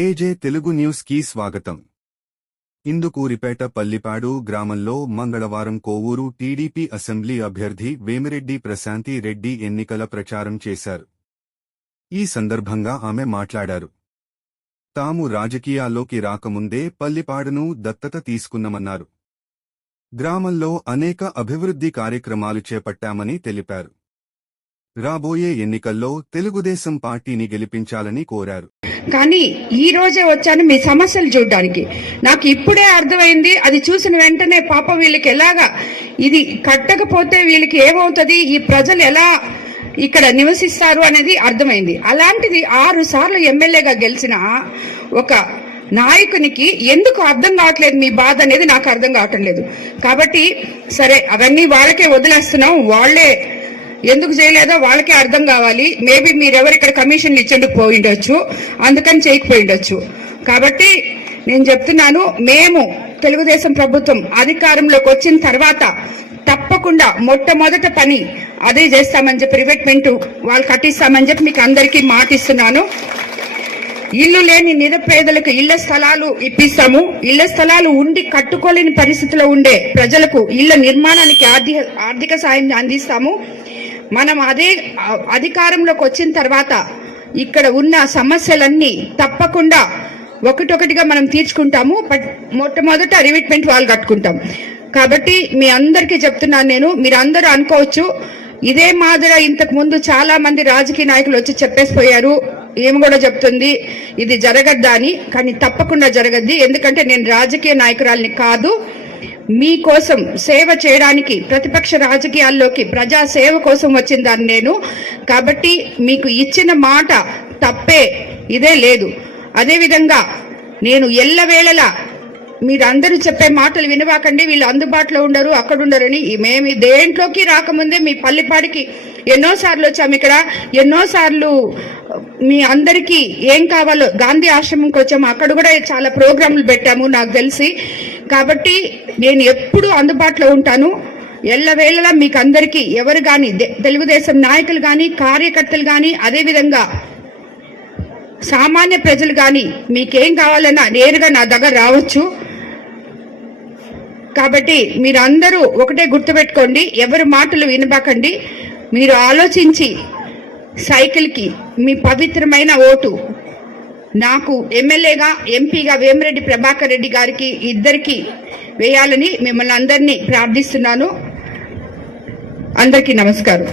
ఏజే Telugu news కి స్వాగతం. ఇందుకూరిపేట పల్లిపాడు గ్రామంలో మంగళవారం కోవూరు టీడీపీ అసెంబ్లీ అభ్యర్థి వేమిరెడ్డి ప్రశాంతి రెడ్డి ఎన్నికల ప్రచారం చేశారు. ఈ సందర్భంగా ఆమె మాట్లాడారు. తాము రాజకీయాల్లోకి రాకముందే పల్లిపాడును దత్తత తీసుకున్నామన్నారు. గ్రామంలో అనేక అభివృద్ధి కార్యక్రమాలు చేపట్టామని తెలిపారు. రాబోయే ఎన్నికల్లో తెలుగుదేశం పార్టీని గెలిపించాలని కోరారు. కానీ ఈ రోజే వచ్చాను మీ సమస్యలు చూడడానికి. నాకు ఇప్పుడే అర్థమైంది. అది చూసిన వెంటనే పాప వీళ్ళకి ఎలాగా ఇది కట్టకపోతే వీళ్ళకి ఏమవుతుంది, ఈ ప్రజలు ఎలా ఇక్కడ నివసిస్తారు అనేది అర్థమైంది. అలాంటిది 6 సార్లు ఎమ్మెల్యేగా గెలిచిన ఒక నాయకునికి ఎందుకు అర్థం కావట్లేదు మీ బాధ అనేది నాకు అర్థం కావటం లేదు. కాబట్టి సరే అవన్నీ వాళ్ళకే వదిలేస్తున్నాం. వాళ్లే ఎందుకు చేయలేదో వాళ్ళకే అర్థం కావాలి. మేబీ మీరెవరు ఇక్కడ కమిషన్లు ఇచ్చేందుకు పోయిండొచ్చు, అందుకని చేయకపోయిండొచ్చు. కాబట్టి నేను చెప్తున్నాను, మేము తెలుగుదేశం ప్రభుత్వం అధికారంలోకి వచ్చిన తర్వాత తప్పకుండా మొట్టమొదట పని అదే చేస్తామని చెప్పి రివెట్మెంట్ వాళ్ళు కట్టిస్తామని చెప్పి మీకు అందరికీ మాటిస్తున్నాను. ఇల్లు లేని నిరుపేదలకు ఇళ్ల స్థలాలు ఇప్పిస్తాము. ఇళ్ల స్థలాలు ఉండి కట్టుకోలేని పరిస్థితిలో ఉండే ప్రజలకు ఇళ్ల నిర్మాణానికి ఆర్థిక సాయం అందిస్తాము. మనం అదే అధికారంలోకి వచ్చిన తర్వాత ఇక్కడ ఉన్న సమస్యలన్నీ తప్పకుండా ఒకటొకటిగా మనం తీర్చుకుంటాము. బట్ మొట్టమొదట రివిట్మెంట్ వాళ్ళు కట్టుకుంటాం. కాబట్టి మీ అందరికీ చెప్తున్నాను నేను, మీరందరూ అనుకోవచ్చు ఇదే మాదిరి ఇంతకు ముందు చాలా మంది రాజకీయ నాయకులు వచ్చి చెప్పేసిపోయారు, ఏమి కూడా చెప్తుంది ఇది జరగద్దా అని. కానీ తప్పకుండా జరగద్ది. ఎందుకంటే నేను రాజకీయ నాయకురాలిని కాదు, మీకోసం సేవ చేయడానికి ప్రతిపక్ష రాజకీయాల్లోకి ప్రజా సేవ కోసం వచ్చిన దాన్ని నేను. కాబట్టి మీకు ఇచ్చిన మాట తప్పే ఇదే లేదు. అదేవిధంగా నేను ఎల్లవేళలా మీరందరూ చెప్పే మాటలు వినవాకండి, వీళ్ళు అందుబాటులో ఉండరు అక్కడ ఉండరని. మేము దేంట్లోకి రాకముందే మీ పల్లిపాడికి ఎన్నోసార్లు వచ్చాము. ఇక్కడ ఎన్నోసార్లు మీ అందరికీ ఏం కావాలో గాంధీ ఆశ్రమంకి వచ్చాము, అక్కడ కూడా చాలా ప్రోగ్రాంలు పెట్టాము నాకు తెలిసి. కాబట్టి నేను ఎప్పుడూ అందుబాటులో ఉంటాను. ఎల్లవేళలా మీకు అందరికీ ఎవరు కానీ తెలుగుదేశం నాయకులు కానీ కార్యకర్తలు కానీ అదేవిధంగా సామాన్య ప్రజలు కానీ మీకేం కావాలన్నా నేరుగా నా దగ్గర రావచ్చు. కాబట్టి మీరందరూ ఒకటే గుర్తుపెట్టుకోండి, ఎవరి మాటలు వినబాకండి. మీరు ఆలోచించి సైకిల్కి మీ పవిత్రమైన ఓటు నాకు ఎమ్మెల్యేగా ఎంపీగా వేమిరెడ్డి ప్రభాకర్ రెడ్డి గారికి ఇద్దరికి వేయాలని మిమ్మల్ని అందరినీ ప్రార్థిస్తున్నాను. అందరికీ నమస్కారం.